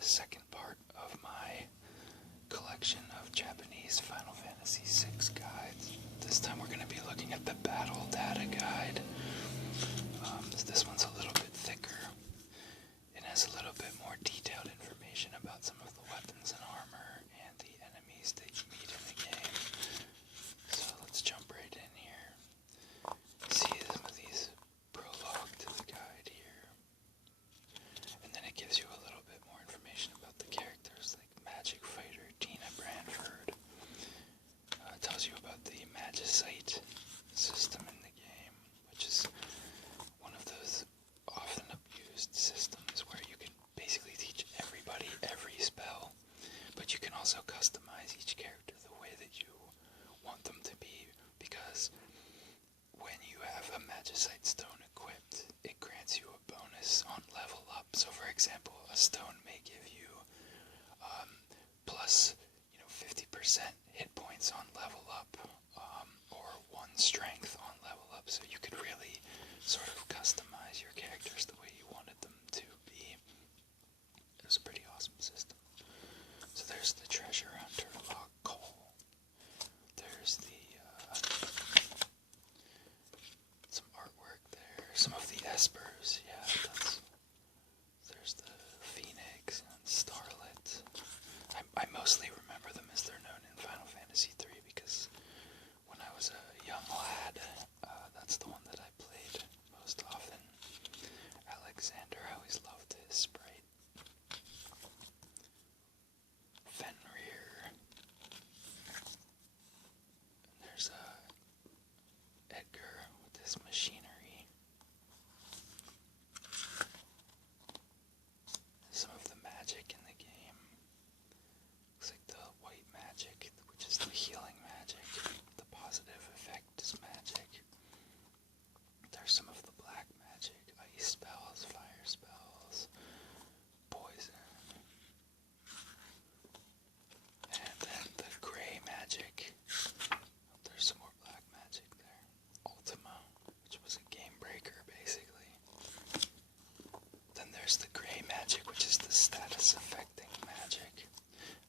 the second part of my collection of Japanese Final Fantasy VI guides. This time we're going to be looking at the Battle Data Guide. This one's a little bit thicker. It has a little bit more detailed information about some of the weapons and armor and the enemies that you meet in the game. So let's jump right in here. See some of these prologue to the guide here. And then it gives you a little bit more information about the characters, like Magic Fighter Tina Branford. It tells you about the Magicite system in the game, which is one of those often abused systems where you can basically teach everybody every spell, but you can also customize each character the way that you want them to be, because when you have a Magicite stone equipped, it grants you a bonus on level up. So for example, a stone may give you plus 50% hit points on level up, or 1 strength on level up, so you could really sort of customize your characters the way you wanted them to be. It was a pretty awesome system. So there's the treasure hunter log coal. There's the some artwork there. Some of the espers, yeah. There's the Phoenix and Starlet. I mostly remember them as they're known in Final Fantasy III because when I was a young lad, that's the one that I played most often. Alexander, I always loved his sprite. Fenrir. And there's Edgar with his machinery. Some of the magic in the game. Looks like the white magic, which is the healing magic. The positive effect is magic. There's some of the black magic, ice spells, fire spells, poison. And then the gray magic. There's some more black magic there. Ultima, which was a game breaker, basically. Then there's the gray magic, which is the status affecting magic.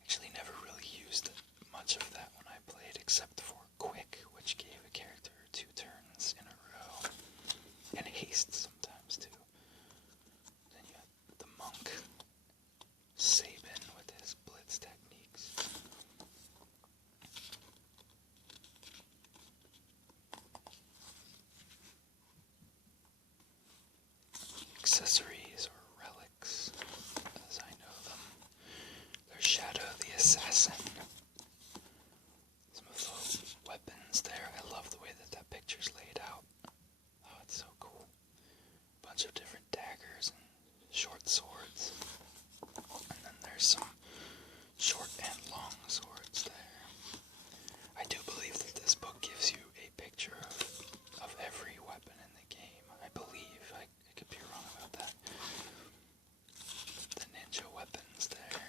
Actually never really used much of that when I played, except for Quick, which gave a character 2 turns in a row. And haste sometimes, too. Then you have the monk, Sabin, with his blitz techniques. Accessories or relics, as I know them. There's Shadow the Assassin. Some of the weapons there. I love the way that picture's laid out. Oh, it's so cool. Bunch of different daggers and short swords. And then there's some short and long swords there. I do believe that this book gives you a picture of every weapon in the game. I believe. I could be wrong about that. The ninja weapons there.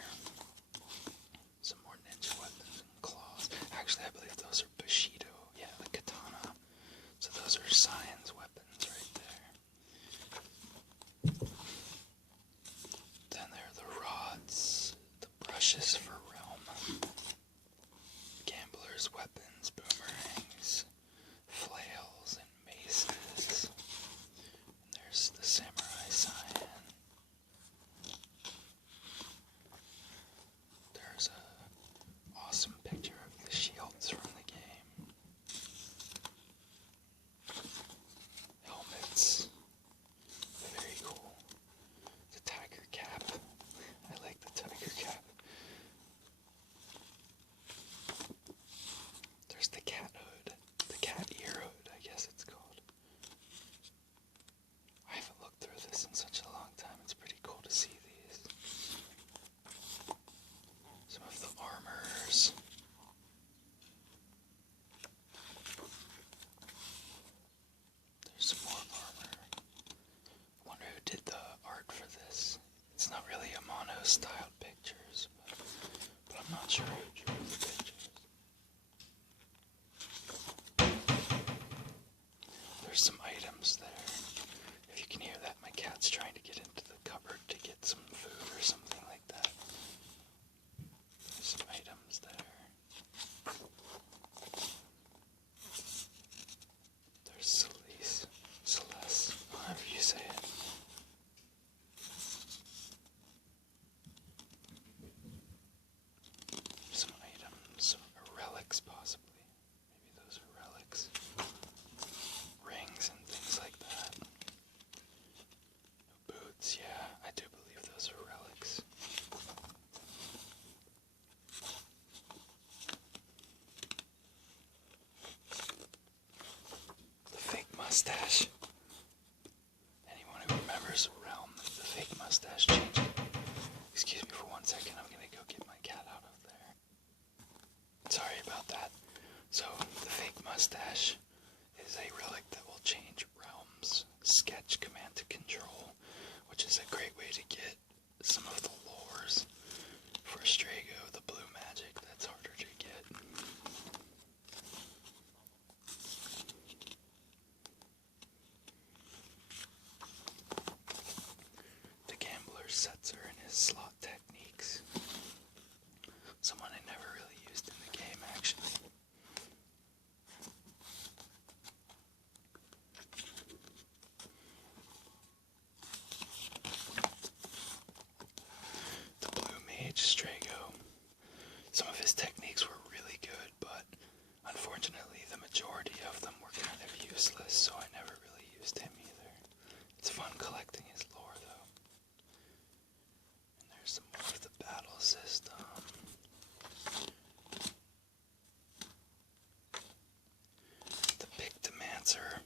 Some more ninja weapons and claws. Actually, I believe those are Bushido. Yeah, the katana. So those are Science weapons right there. Then there are the rods, the brushes for realm, gambler's weapons, boomerangs, flails, and maces. And there's the samurai cyan. There's a awesome picture of the shields from the game. Helmets. Very cool. The tiger cap. I like the tiger cap. There's the cat hood. The cat ear hood, I guess it's called. I haven't looked through this in such a long time. It's pretty cool to see these. Some of the armors. There's some more armor. I wonder who did the art for this. It's not really Amano-styled pictures, but I'm not sure who drew the pictures. There's some items there. If you can hear that, my cat's trying to get into the cupboard to get some food or something like that. mustache change it. Excuse me for 1 second, I'm gonna go get my cat out of there. Sorry about that. So, the fake mustache is a relic that will change realms. Sketch command to control, which is a great way to get some of the lores for Strago, the blue magic that's harder to get. The gambler's sets are in his slot techniques. Someone I never really used in the game, actually. The blue mage Strago. Some of his techniques were really good, but unfortunately the majority of them were kind of useless, so I never really used him either. It's fun collecting his lore, though. And there's some more of the battle system. The Pictomancer,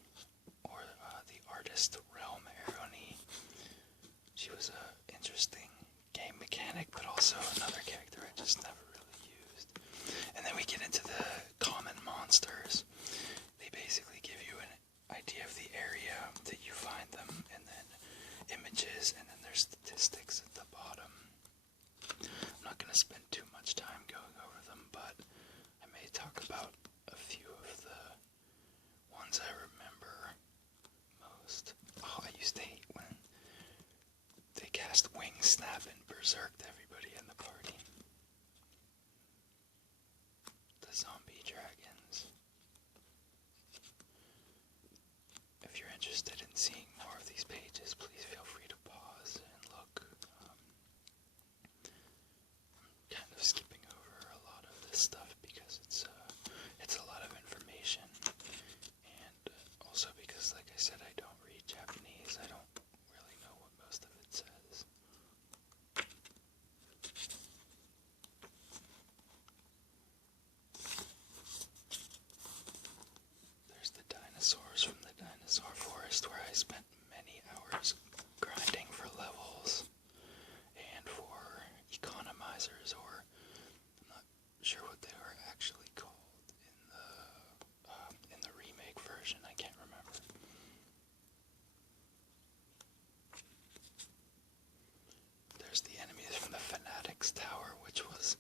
or the artist Realm Aroni. She was a interesting game mechanic, but also another character I just never really used. And then we get into the common monsters. They basically give you an idea of the area that you find them, and then images, and then there's statistics at the bottom. I'm not going to spend too much time going over them, but I may talk about a few of the ones I remember most. Oh, I used to hate when they cast Wing Snap and berserked everybody in the party. The zombie dragons. If you're interested in seeing more of these pages, please feel free to pause and look. I'm kind of skipping over a lot of this stuff because it's a lot of information, and also because, like I said, I don't read Japanese. I don't really know what most of it says. There's the dinosaurs from the dinosaur forest, where I spent many hours grinding for levels and for economizers, or I'm not sure what they were actually called in the remake version. I can't remember. There's the enemies from the Fanatics Tower, which was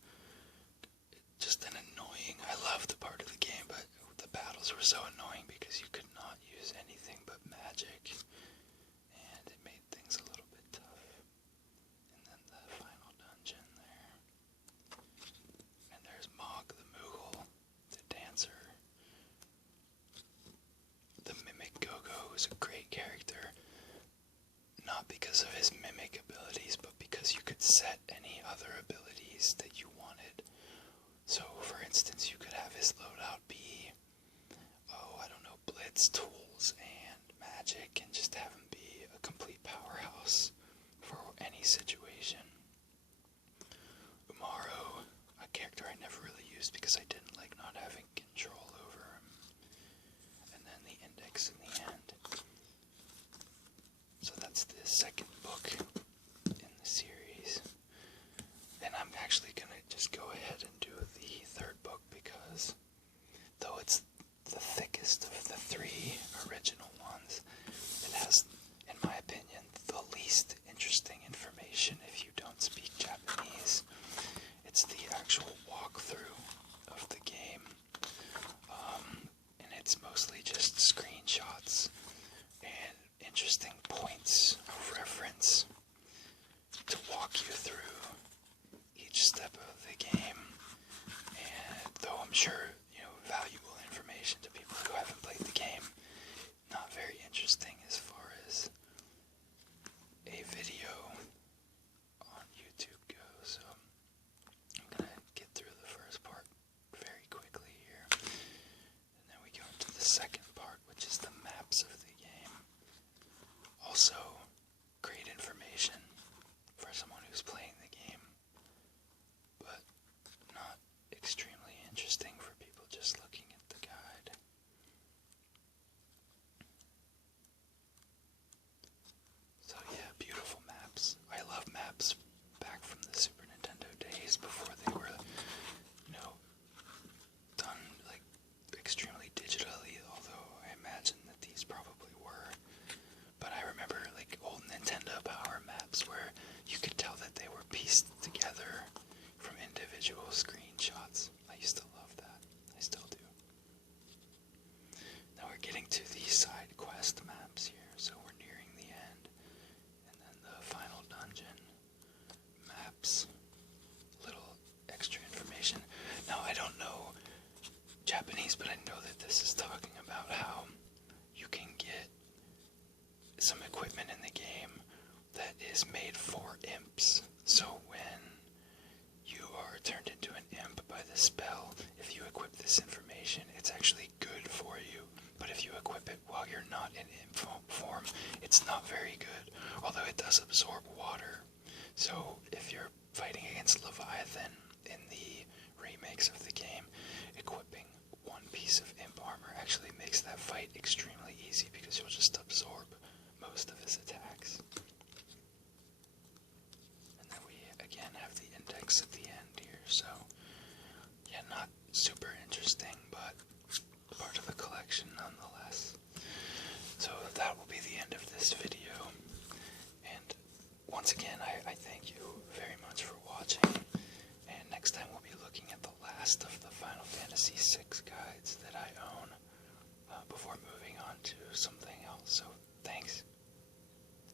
just an annoying. I loved the part of the game, but the battles were so annoying because you could not use anything but magic, and it made things a little bit tough. And then the final dungeon there. And there's Mog the Moogle, the dancer. The Mimic Go-Go is a great character, not because of his mimic abilities, but because you could set any other abilities that you wanted. So, for instance, you could have his loadout be, blitz, tools, and magic, and just have him be a complete powerhouse for any situation. Umaro, a character I never really used because I didn't like not having control over him. And then the index in the end. So that's the second book in the series. And I'm actually going to just go ahead and do the third book because, though it's the thickest of the three original ones, it has, in my opinion, the least interesting information if you don't speak Japanese. It's the actual walkthrough of the game, and it's mostly just screenshots and interesting points of reference to walk you through each step of the game. And though I'm sure, valuable information to people who haven't played the game, not very equipment in the game that is made for imps. So when you are turned into an imp by the spell, if you equip this information, it's actually good for you. But if you equip it while you're not in imp form, it's not very good, although it does absorb water. So if you're fighting against Leviathan in the remakes of the game, equipping one piece of imp armor actually makes that fight extremely easy because you'll just absorb most of his attacks. And then we again have the index at the end here, so yeah, not super interesting, but part of the collection nonetheless. So that will be the end of this video, and once again I thank you very much for watching, and next time we'll be looking at the last of the Final Fantasy VI guides that I own before moving on to something else. So thanks.